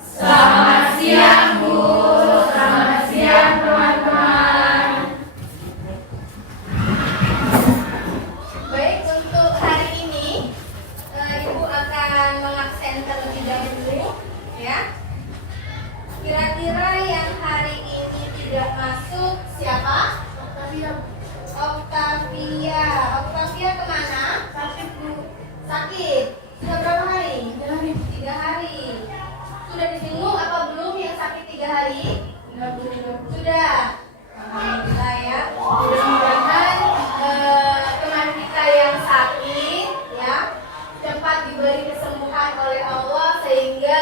Selamat siang Bu, selamat siang teman-teman. Baik, untuk hari ini Ibu akan mengabsen terlebih dahulu ya. Kira-kira yang hari ini tidak masuk siapa? Octavia. Octavia kemana? Sakit Bu. Sakit. Sudah berapa hari? 3 hari. Sudah dijenguk apa belum yang sakit 3 hari? Sudah. Alhamdulillah ya. Mudah-mudahan teman kita yang sakit ya cepat diberi kesembuhan oleh Allah sehingga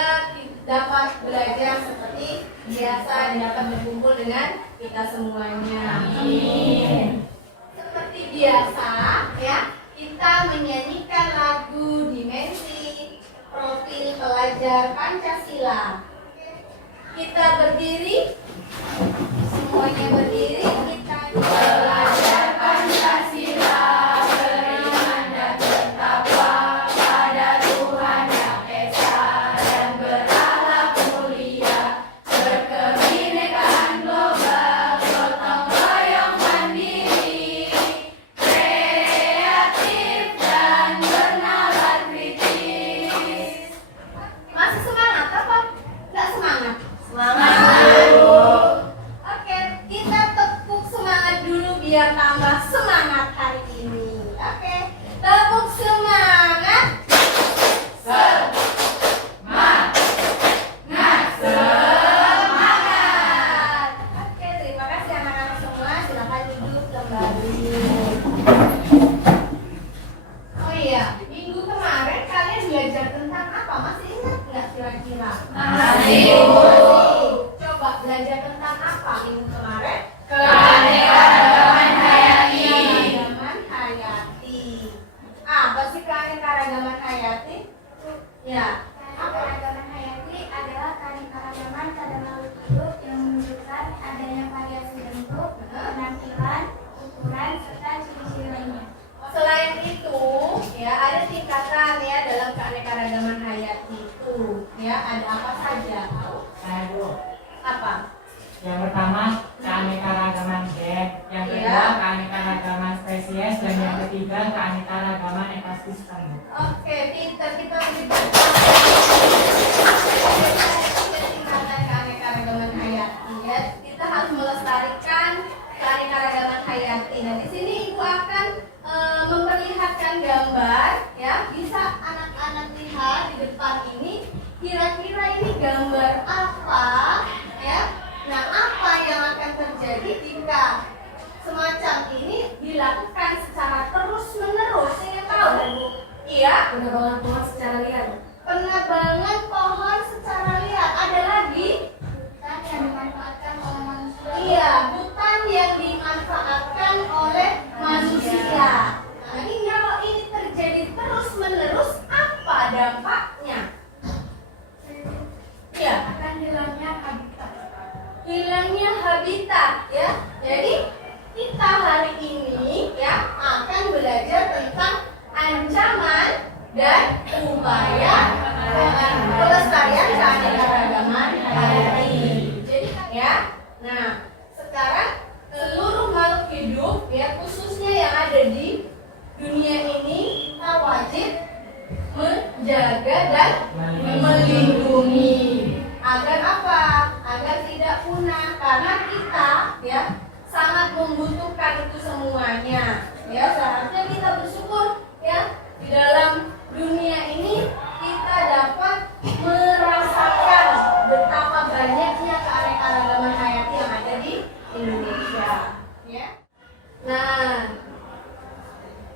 dapat belajar seperti biasa dan dapat berkumpul dengan kita semuanya. Amin. Seperti biasa ya, kita menyanyikan lagu Dimensi Profil Pelajar Pancasila. Kita berdiri, semuanya berdiri, kita Pelajar Pancasila beriman dan bertakwa pada Tuhan Yang Esa dan berakhlak mulia, berkebinekaan global, gotong royong mandiri, kreatif dan bernalar kritis. masih semangat apa? Enggak semangat? Semangat. Oke, kita tepuk semangat dulu biar tambah semangat hari ini. Oke, tepuk semangat. Semangat. Oke, terima kasih anak-anak semua. Silakan duduk kembali. Oh iya, minggu kemarin kalian belajar tentang apa? Masih ingat nggak kira-kira? Masih. Coba belajar tentang apa minggu kemarin? Keanekaragaman hayati. Keanekaragaman hayati. Apa sih keanekaragaman hayati? Ya. Keanekaragaman hayati adalah keanekaragaman pada makhluk hidup yang menunjukkan adanya variasi bentuk, penampilan, ukuran, serta ciri-ciri lainnya. Selain itu, ya ada tingkatan ya dalam keanekaragaman hayati itu. Ya, ada apa saja? Tahu? Saya dulu. Apa? Yang pertama keanekaragaman gen, yang kedua Iya. keanekaragaman spesies, dan yang ketiga keanekaragaman ekosistem. Oke, kita tingkatan keanekaragaman hayati ya. Kita harus melestarikan keanekaragaman hayati. Nah, di sini Ibu akan memperlihatkan gambar ya. Bisa anak-anak lihat di depan ini. Kira-kira ini gambar apa ya? Nah, apa yang akan terjadi jika semacam ini dilakukan secara terus-menerus? Saya tahu, Bu. Iya. Penebangan pohon secara liar. Penebangan pohon secara liar. Ada lagi? Hutan yang dimanfaatkan oleh manusia. Iya, hutan yang dimanfaatkan oleh manusia. Nah, ini kalau ini terjadi terus-menerus, apa dampaknya? Iya, Akan hilangnya habitat. hilangnya habitat ya. Jadi kita hari ini ya akan belajar tentang ancaman dan upaya pelestarian keanekaragaman hayati. Jadi ya, nah sekarang seluruh makhluk hidup ya khususnya yang ada di dunia ini kita wajib menjaga dan melindungi agar apa? Agar tidak punah karena kita ya sangat membutuhkan itu semuanya. Ya, seharusnya kita bersyukur ya di dalam dunia ini kita dapat merasakan betapa banyaknya keanekaragaman hayati yang ada di Indonesia. Ya. Nah,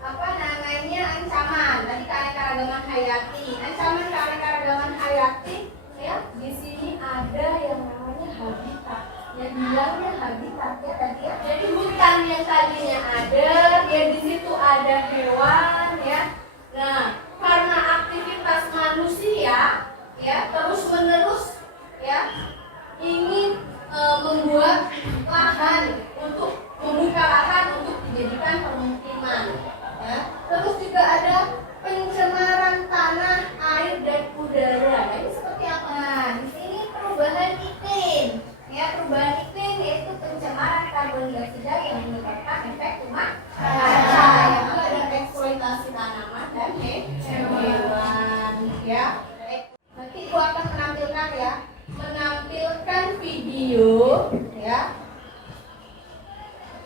apa namanya ancaman? Tadi keanekaragaman hayati. Ancaman keanekaragaman hayati ya di sini ada yang namanya habitat. Ya bilangnya habitat ya tadi ya. Jadi hutan yang tadinya ada, ya di situ ada hewan ya. Nah, karena aktivitas manusia ya terus menerus ya ingin membuat lahan untuk membuka lahan untuk dijadikan permukiman kerja yang menyebabkan efek rumah kaca, yang kedua ada eksploitasi tanaman dan hewan, ya. Nanti Ibu akan menampilkan ya, menampilkan video, ya.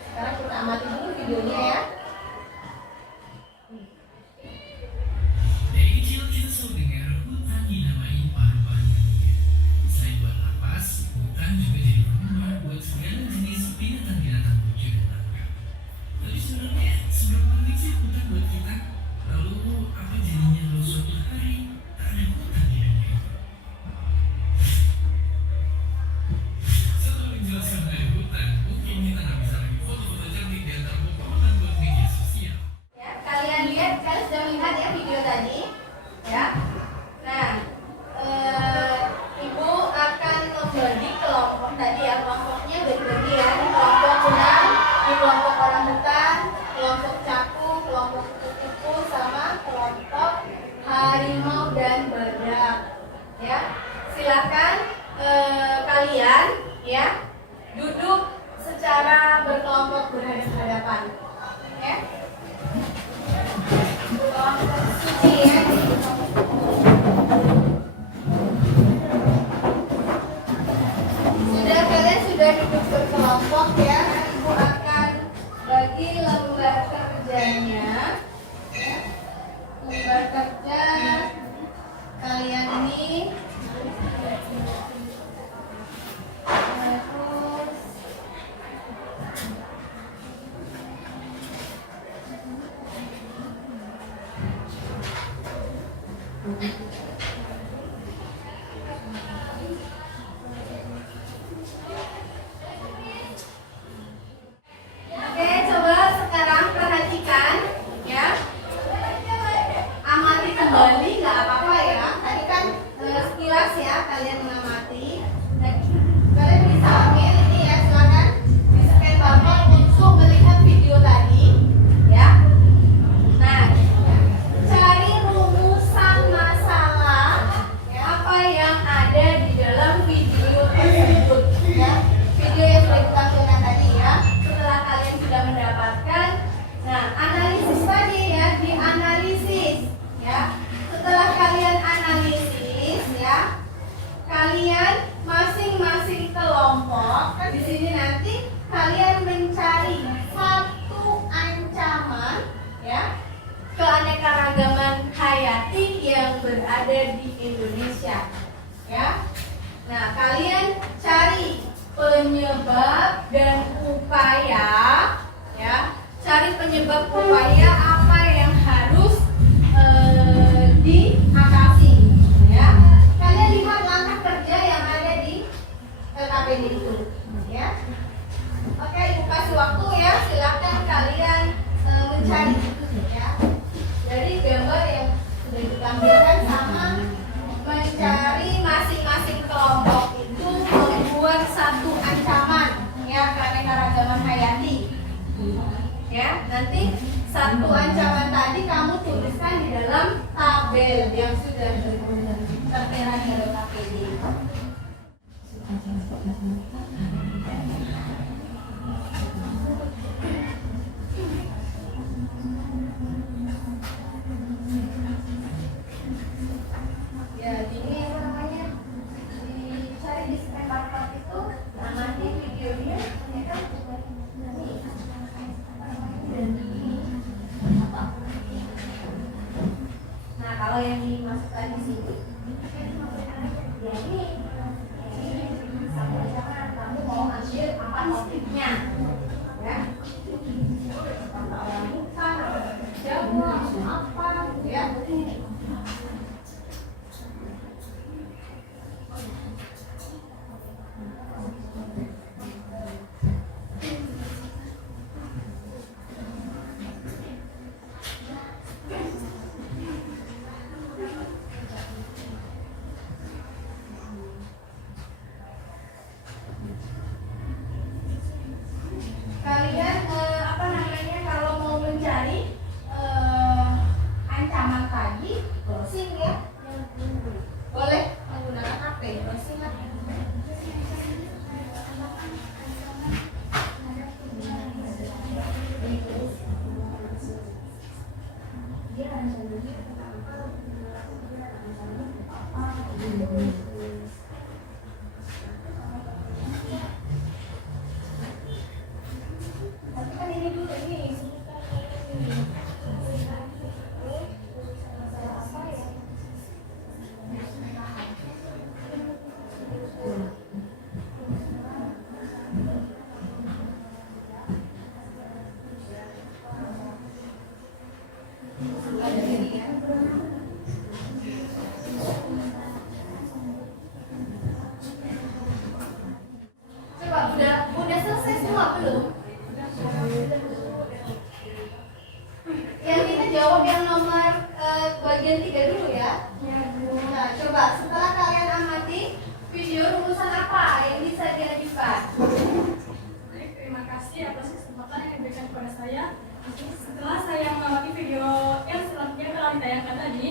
Sekarang kita amati dulu videonya ya. Dari kecil kita selalu dengar hutan dinamai paru-paru dunia. Selain buat napas, hutan juga jadi rumah buat segala jenis binatang-binatang lucu dan langka. Tapi sebenarnya seberapa penting sih hutan buat kita? Lalu apa jadinya kalau suatu hari tak ada hutan di dunia ini? Setelah menjelaskan mengenai hutan, mungkin kita nggak bisa lagi foto-foto cantik di antara pepohonan buat media sosial. Ya, kalian lihat, kalian sudah melihat ya video tadi, ya. Nah, Ibu akan membagi kelompok tadi ya, kelompoknya bagi-bagi ya, di kelompok kunang, di kelompok orang hutan, kelompok cakung, kelompok kupu-kupu, sama kelompok harimau dan badak. Ya, silakan kalian ya duduk secara berkelompok berhadapan-hadapan, ya. Suci ya. Kalian sudah duduk berkelompok ya. Ibu akan bagi lembar kerjanya. Ya. Lembar kerja kalian ini terus Oke, coba sekarang perhatikan ya. Amati kembali, nggak apa-apa ya. Tadi kan sekilas ya kalian mengamati. Dan kalian bisa ambil ini ya, silakan di scan barcode untuk melihat video tadi ya. Nah, cari rumusan masalah ya, apa yang ada di dalam video tersebut ya. Video yang sudah ditampilkan tadi ya. Setelah kalian sudah mendapatkan, nah analisis tadi ya, dianalisis ya. Setelah kalian analisis ya, kalian masing-masing kelompok di sini nanti kalian mencari satu ancaman ya keanekaragaman hayati yang berada di Indonesia ya. Nah, kalian cari penyebab dan upaya ya. Cari penyebab upaya apa yang harus diatasi ya. Kalian lihat langkah kerja yang ada di LKPD itu ya. Oke, Ibu kasih waktu ya. Silakan kalian mencari ya. Dari gambar yang sudah ditampilkan sama mencari masing-masing kelompok itu membuat satu ancaman ya keanekaragaman hayati ya. Nanti satu ancaman tadi kamu tuliskan di dalam tabel yang sudah tertera di LKPD. Ya, ini apa namanya? Dicari di scan barcode itu, amati videonya, ini kan nah, kalau yang dimasukkan di sini, ya ini satu ancaman kamu mau ambil apa ini dulu nih, sebutkan ini. Coba udah selesai semua belum? Yang kita jawab yang nomor bagian 3 dulu ya. Nah, coba setelah kalian amati video rumusan apa yang bisa diajukan? Baik, terima kasih atas kesempatan yang diberikan kepada saya. Setelah saya mengamati video yang selanjutnya telah ditayangkan tadi,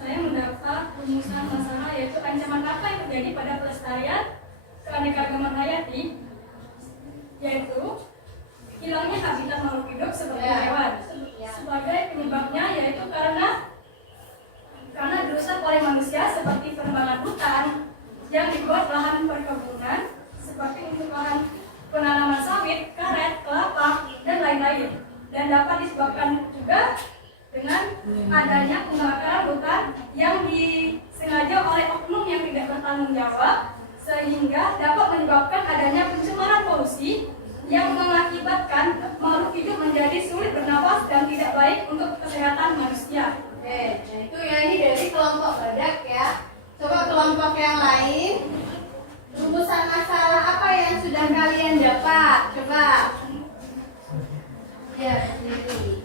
saya mendapat rumusan masalah yaitu ancaman apa yang terjadi pada pelestarian keanekaragaman hayati, yaitu hilangnya habitat makhluk hidup seperti hewan. Sebagai penyebabnya yaitu karena dirusak oleh manusia seperti penebangan hutan yang dibuat lahan perkebunan seperti untuk lahan penanaman sawit, karet, kelapa, dan lain-lain. Dan dapat disebabkan juga dengan adanya pembakaran hutan yang disengaja oleh oknum yang tidak bertanggung jawab, sehingga dapat menyebabkan adanya pencemaran polusi yang mengakibatkan makhluk hidup menjadi sulit bernafas dan tidak baik untuk kesehatan manusia. Oke, nah itu ya, ini dari kelompok badak ya. Coba kelompok yang lain, rumusan masalah apa yang sudah kalian dapat? Coba. Ya, sendiri.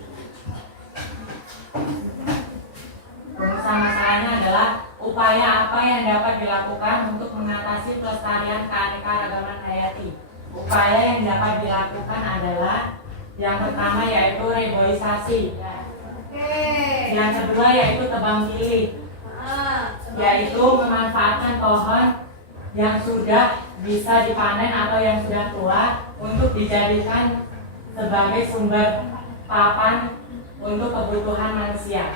Rumusan masalahnya adalah upaya apa yang dapat dilakukan untuk mengatasi pelestarian keanekaragaman hayati. Upaya yang dapat dilakukan adalah yang pertama yaitu reboisasi. Oke. Yang kedua yaitu tebang pilih, yaitu memanfaatkan pohon yang sudah bisa dipanen atau yang sudah tua untuk dijadikan sebagai sumber papan untuk kebutuhan manusia.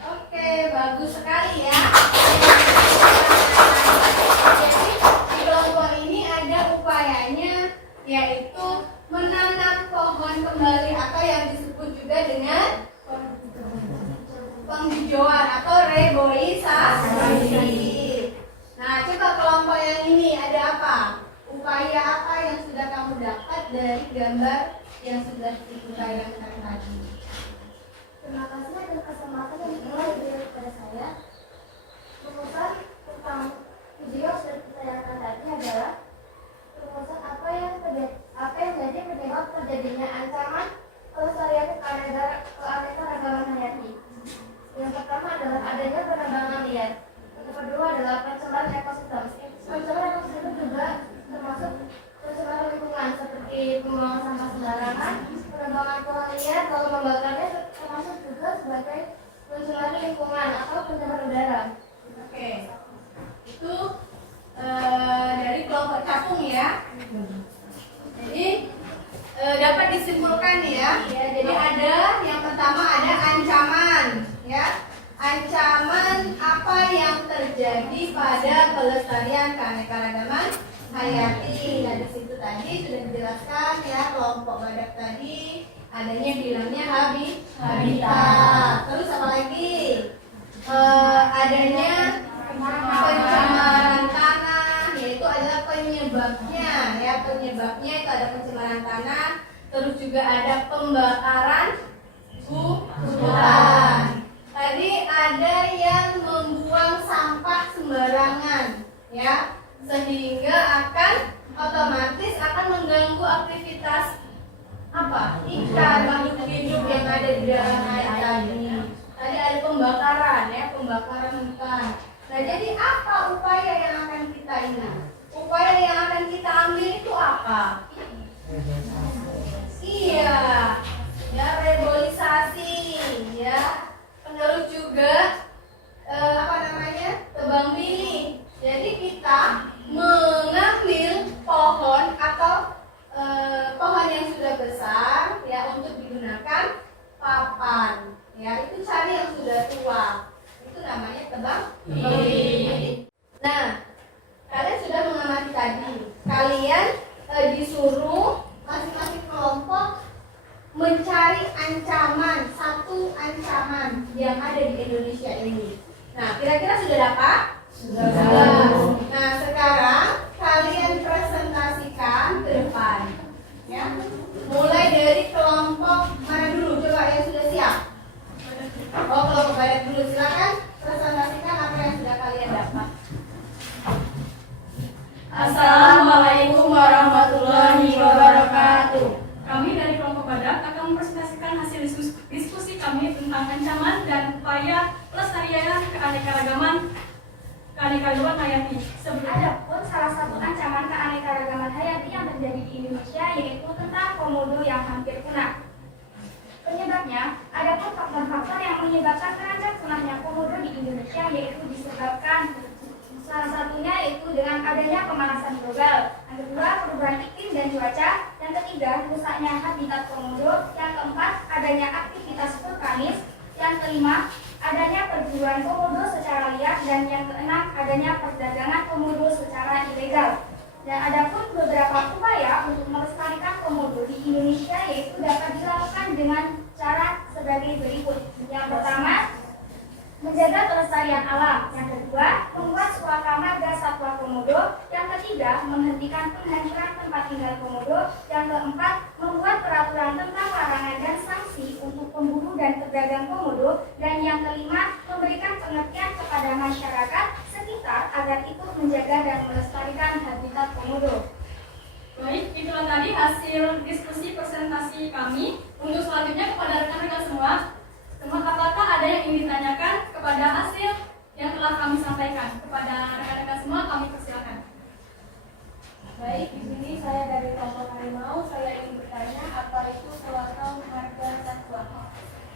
Oke, bagus sekali ya. Jadi di kelompok ini ada upayanya yaitu menanam pohon kembali atau yang disebut juga dengan penghijauan atau reboisasi. Nah, coba kelompok yang ini ada apa? Upaya apa yang sudah kamu dapat dari gambar yang sudah ditayangkan tadi? Terima kasih atas kesempatan yang telah diberikan kepada saya. Rumusan tentang video yang sudah ditayangkan tadi adalah rumusan apa yang menjadi penyebab terjadinya ancaman pelestarian keanekaragaman hayati. Yang pertama adalah adanya penebangan liar. Yang kedua adalah pencemaran ekosistem. Pencemaran ekosistem juga termasuk pencemaran lingkungan seperti pembuangan sampah sembarangan, penebangan pohon liar, lalu membakarnya, termasuk juga sebagai pencemaran lingkungan atau pencemaran udara. Oke, itu dari kelompok capung ya. Jadi dapat disimpulkan ya. Jadi ada yang pertama ada ancaman ya. Ancaman apa yang terjadi pada pelestarian keanekaragaman hayati. Nah, di situ tadi sudah dijelaskan ya, kelompok badak tadi adanya bilangnya habitat. Terus apa lagi? Adanya pencemaran tanah, yaitu adalah penyebabnya ya. Penyebabnya itu ada pencemaran tanah. Terus juga ada pembakaran hutan. Tadi ada yang membuang sampah sembarangan ya, sehingga akan otomatis akan mengganggu aktivitas apa? Ikan, makhluk hidup yang ada di dalam air tadi. Tadi ada pembakaran ya, pembakaran hutan. Nah, jadi apa upaya yang akan kita ini? Upaya yang akan kita ambil itu apa? Iya, ya reboisasi ya. Terus juga tebang pilih. Jadi kita mengambil pohon atau pohon yang sudah besar ya untuk digunakan papan. Ya, itu cari yang sudah tua. Itu namanya tebang pilih. Nah, kalian sudah mengamati tadi. Kalian disuruh masing-masing kelompok dari ancaman, satu ancaman yang ada di Indonesia ini. Nah, kira-kira sudah dapat? Sudah. Nah, sekarang kalian presentasikan ke depan. Ya. Mulai dari kelompok mana dulu? Coba yang sudah siap. Oh, kelompok badak dulu. Silakan presentasikan apa yang sudah kalian dapat. Assalamualaikum warahmatullahi wabarakatuh. Kami dari kelompok badak akan mempresentasikan hasil diskusi kami tentang ancaman dan upaya pelestarian keanekaragaman hayati. Adapun salah satu ancaman keanekaragaman hayati yang terjadi di Indonesia yaitu tentang komodo yang hampir punah. Penyebabnya, adapun faktor-faktor yang menyebabkan terancam punahnya komodo di Indonesia yaitu disebabkan salah satunya yaitu dengan adanya pemanasan global, yang kedua perubahan iklim dan cuaca, yang ketiga rusaknya habitat komodo, yang keempat adanya aktivitas vulkanis, yang kelima adanya perburuan komodo secara liar, dan yang keenam adanya perdagangan komodo secara ilegal. Dan adapun beberapa upaya untuk melestarikan komodo di Indonesia yaitu dapat dilakukan dengan cara sebagai berikut. Yang pertama, menjaga kelestarian alam. Yang kedua, membuat suaka marga satwa komodo. Yang ketiga, menghentikan penghancuran tempat tinggal komodo. Yang keempat, membuat peraturan tentang larangan dan sanksi untuk pemburu dan pedagang komodo. Dan yang kelima, memberikan pengertian kepada masyarakat sekitar agar ikut menjaga dan melestarikan habitat komodo. Baik, itulah tadi hasil diskusi presentasi kami. Untuk selanjutnya kepada rekan-rekan semua, apakah ada yang ingin ditanyakan kepada hasil yang telah kami sampaikan? Kepada rekan-rekan semua kami persilakan. Baik, di sini saya dari kelompok harimau. Saya ingin bertanya apa itu suaka marga satwa.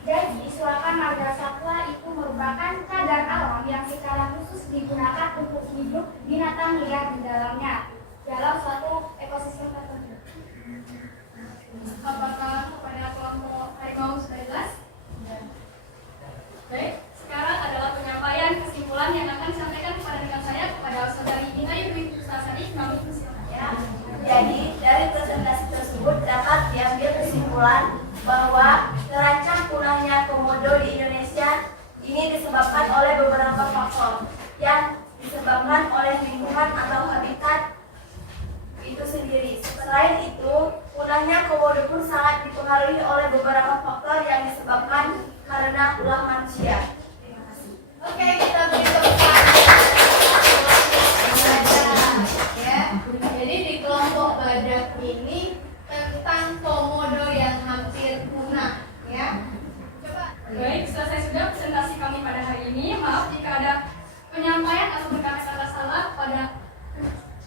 Jadi, suaka marga satwa itu merupakan cagar alam yang secara khusus digunakan untuk hidup binatang liar di dalamnya dalam suatu ekosistem tertentu. Apakah kepada kelompok harimau sudah jelas? Baik, sekarang adalah penyampaian kesimpulan yang akan disampaikan kepada rekan saya, kepada saudari Inayur Dwi Pustasari. Kami persilakan. Ya. Jadi dari presentasi tersebut dapat diambil kesimpulan bahwa terancam punahnya komodo di Indonesia ini disebabkan oleh beberapa faktor yang disebabkan oleh lingkungan atau habitat itu sendiri. Selain itu, punahnya komodo pun sangat dipengaruhi oleh beberapa faktor yang disebabkan karena ulah manusia. Terima kasih. Oke, kita beri tepuk tangan. Ya. Jadi di kelompok badak ini tentang komodo yang hampir punah, ya. Coba. Baik, selesai sudah presentasi kami pada hari ini. Maaf jika ada penyampaian atau berkata-kata salah pada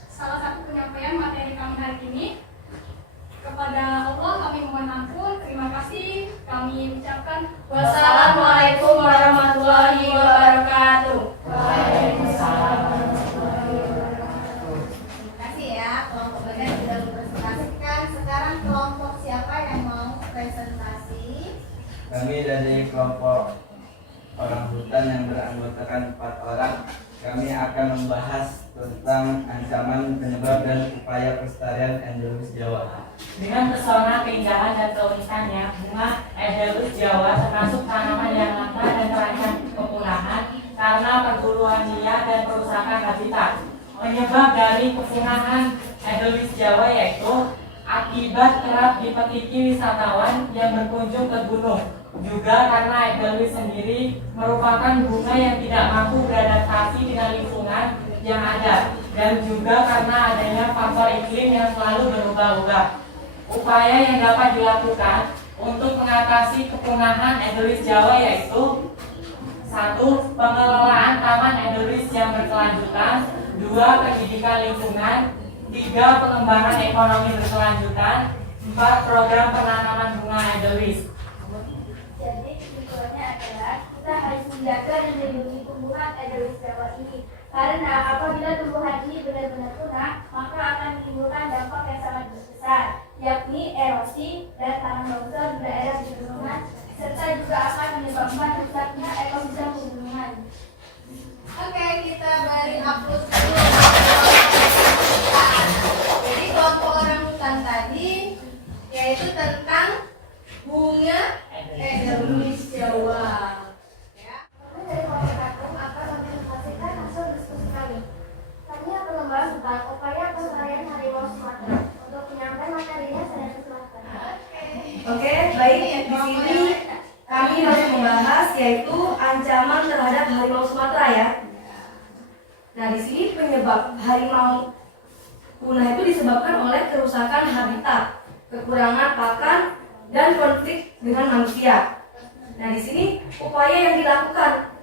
salah satu penyampaian materi kami hari ini. Kepada Allah kami mohon ampun. Terima kasih. Kami ucapkan wassalamualaikum warahmatullahi wabarakatuh. Waalaikumsalam warahmatullahi wabarakatuh. Terima kasih ya, kelompok badak sudah mempresentasikan. Sekarang kelompok siapa yang mau presentasi? Kami dari kelompok orang hutan yang beranggotakan 4 orang. Kami akan membahas tentang ancaman, penyebab, dan upaya pelestarian endemis Jawa. Dengan pesona, keindahan, dan keunikannya, bunga endemis Jawa termasuk tanaman yang langka dan terancam kepunahan karena perburuan liar dan perusakan habitat. Penyebab dari kepunahan endemis Jawa yaitu akibat kerap dipeliki wisatawan yang berkunjung ke gunung. Juga karena endemis sendiri merupakan bunga yang tidak mampu beradaptasi dengan lingkungan yang ada, dan juga karena adanya faktor iklim yang selalu berubah-ubah. Upaya yang dapat dilakukan untuk mengatasi kepunahan endemis Jawa yaitu 1. Pengelolaan taman endemis yang berkelanjutan. 2. Pendidikan lingkungan. 3. Pengembangan ekonomi berkelanjutan. 4. Program penanaman bunga endemis. Jadi kesimpulannya adalah kita harus menjaga dan melindungi tumbuhan endemis Jawa ini. Karena apabila tumbuhan ini benar-benar punah, maka akan menimbulkan dampak yang sangat besar, yakni erosi dan tanah longsor di daerah pegunungan, serta juga akan menyebabkan rusaknya ekosistem pegunungan. Oke, kita beri aplaus dulu. Jadi kelompok orang hutan tadi yaitu tentang bunga Baik, di sini kami masih membahas yaitu ancaman terhadap harimau Sumatera ya. Nah, di sini penyebab harimau punah itu disebabkan oleh kerusakan habitat, kekurangan pakan, dan konflik dengan manusia. Nah, di sini upaya yang dilakukan,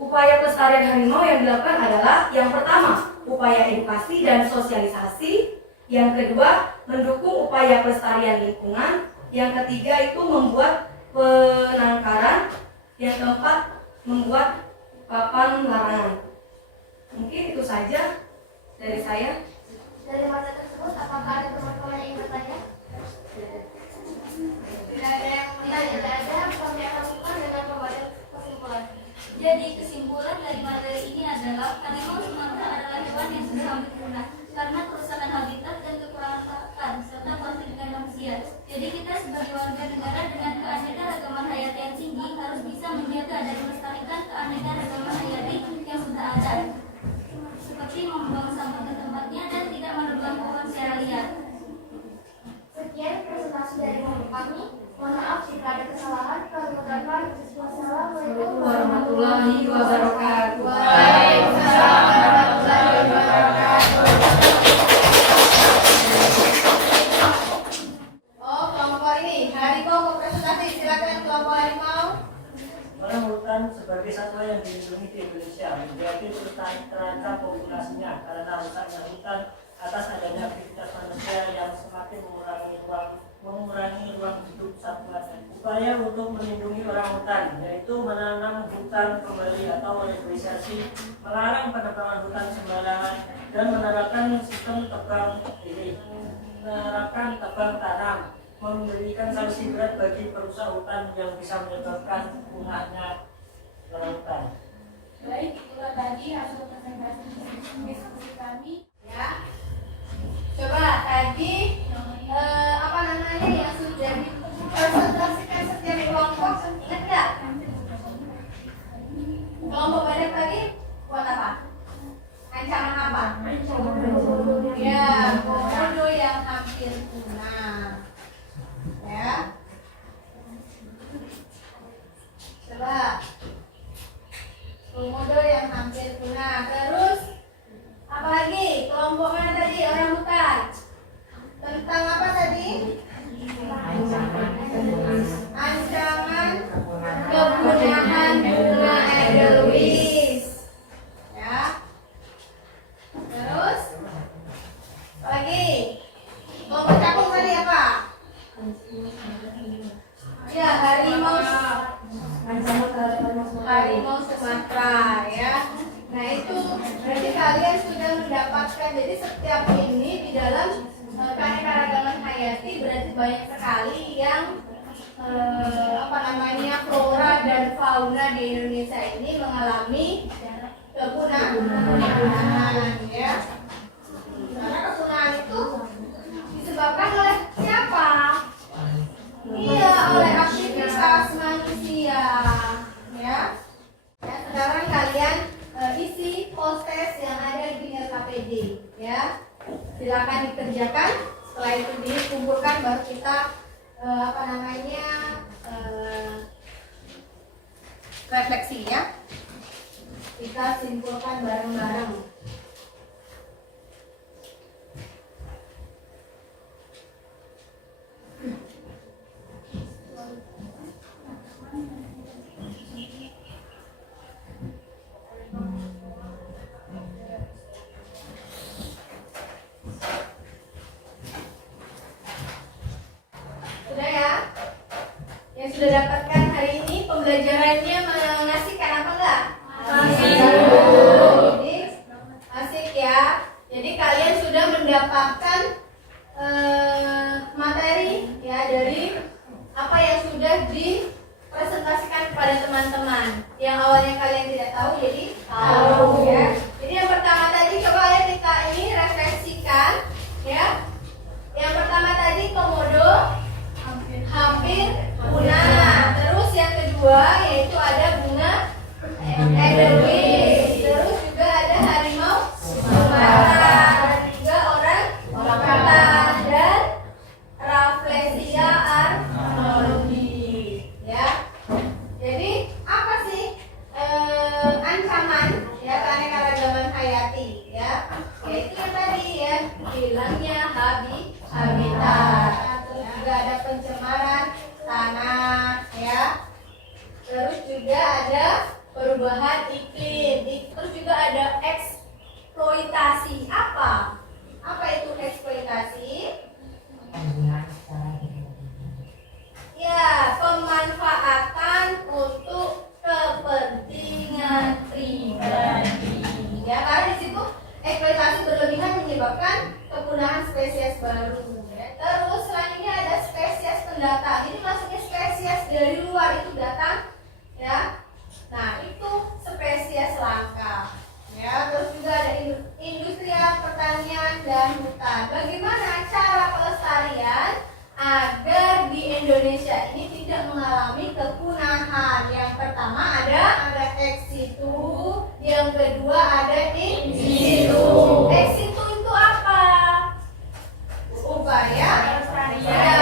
upaya pelestarian harimau yang dilakukan adalah yang pertama, upaya edukasi dan sosialisasi. Yang kedua, mendukung upaya pelestarian lingkungan. Yang ketiga itu membuat penangkaran. Yang keempat, membuat papan larangan. Mungkin itu saja dari saya. Dari masa tersebut, apakah ada teman-teman yang ingin bertanya? Tidak ada yang Tidak ada, kami akan mulai dengan pembagian kesimpulan. Jadi kesimpulan dari materi ini adalah harimau Sumatera adalah hewan yang sudah hampir punah karena kerusakan habitat dan kekurangan pakan serta konflik dengan manusia. Jadi kita sebagai warga negara dengan keanekaragaman hayati yang tinggi harus bisa menjaga dan melestarikan keanekaragaman hayati yang sudah ada, seperti membuang sampah ke tempatnya dan tidak menebang pohon secara liar. Sekian presentasi dari kami. Mohon maaf jika ada kesalahan. Kami ucapkan wassalamualaikum Warahmatullahi wabarakatuh. Waalaikumsalam warahmatullahi wabarakatuh. Oh, kelompok ini harimau mau presentasi, silakan kelompok harimau. Orang hutan sebagai satwa yang dilindungi di Indonesia menjadi terancam populasinya karena rusaknya hutan atas adanya aktivitas manusia yang semakin mengurangi ruang hidup satwa. Upaya untuk melindungi orang hutan yaitu menanam hutan kembali atau reboisasi, melarang penebangan hutan sembarangan, dan menerapkan sistem tebang tanam, memberikan sanksi berat bagi perusak hutan yang bisa menyebabkan punahnya hutan. Baik, itulah tadi hasil presentasi diskusi kami. Ya, coba tadi apa namanya yang sudah dipresentasikan setiap kelompok, ingat nggak? Kelompok badan tadi buat apa? Ancaman apa? Ya, komodo yang hampir punah. Ya, coba komodo yang hampir punah. Terus apa lagi? Kelompok mana tadi? Orang hutan. Tentang apa tadi? Ancaman kepunahan bunga edelweiss. Ya. Terus apa lagi? Kelompok cakung tadi apa? Ya, harimau Sumatera ya. Nah itu berarti kalian sudah mendapatkan, jadi setiap ini di dalam keanekaragaman hayati berarti banyak sekali yang flora dan fauna di Indonesia ini mengalami kepunahan ya. Karena kepunahan itu disebabkan oleh siapa? Iya, oleh aktivitas manusia ya. Ya, sekarang kalian isi post-test yang ada di LKPD ya. Silakan dikerjakan. Setelah itu dikumpulkan baru kita refleksi ya. Kita simpulkan bareng-bareng. Sudah ya? Yang sudah dapatkan hari ini pembelajarannya mengasihkan apa enggak? Jadi asik ya. Jadi kalian sudah mendapatkan materi ya dari apa yang sudah dipresentasikan kepada teman-teman. Yang awalnya kalian tidak tahu jadi tahu ya. Jadi yang pertama tadi coba ya kita ini refleksikan ya. Yang pertama tadi komodo hampir punah. Terus yang kedua yaitu ada bunga edelweiss. Terus juga ada harimau Sumatera dan juga orang hutan dan Rafflesia arnoldii. baru ya. Terus selanjutnya ada spesies pendatang. Ini maksudnya spesies dari luar itu datang ya. Nah, itu spesies langka. Ya, terus juga ada industrial, pertanian dan hutan. Bagaimana cara pelestarian agar di Indonesia ini tidak mengalami kepunahan? Yang pertama ada ex situ, yang kedua ada in situ. Ex situ itu apa? Upaya pelestarian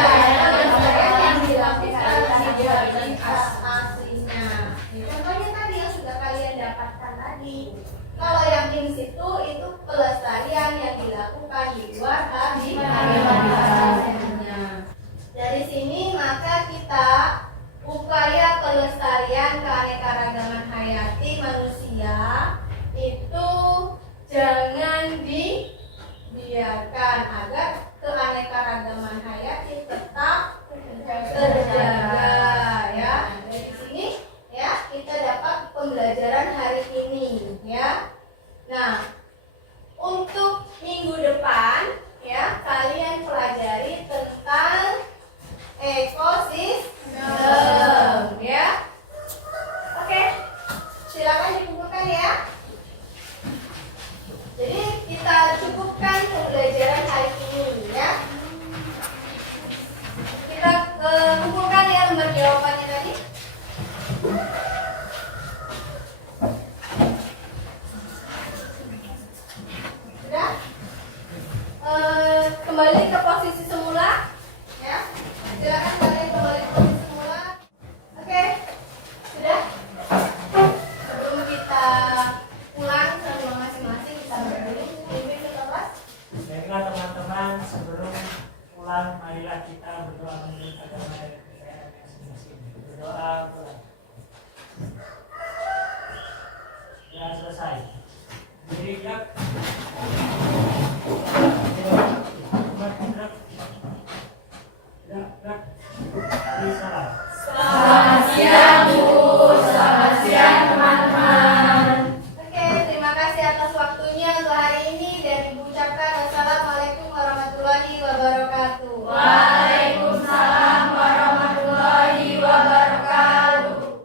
yang dilakukan di habitat aslinya. Contohnya tadi yang sudah kalian dapatkan tadi. Kalau yang in situ itu pelestarian yang dilakukan di luar habitat. Dari sini maka kita upaya pelestarian keanekaragaman hayati manusia itu jangan dibiarkan agar keanekaragaman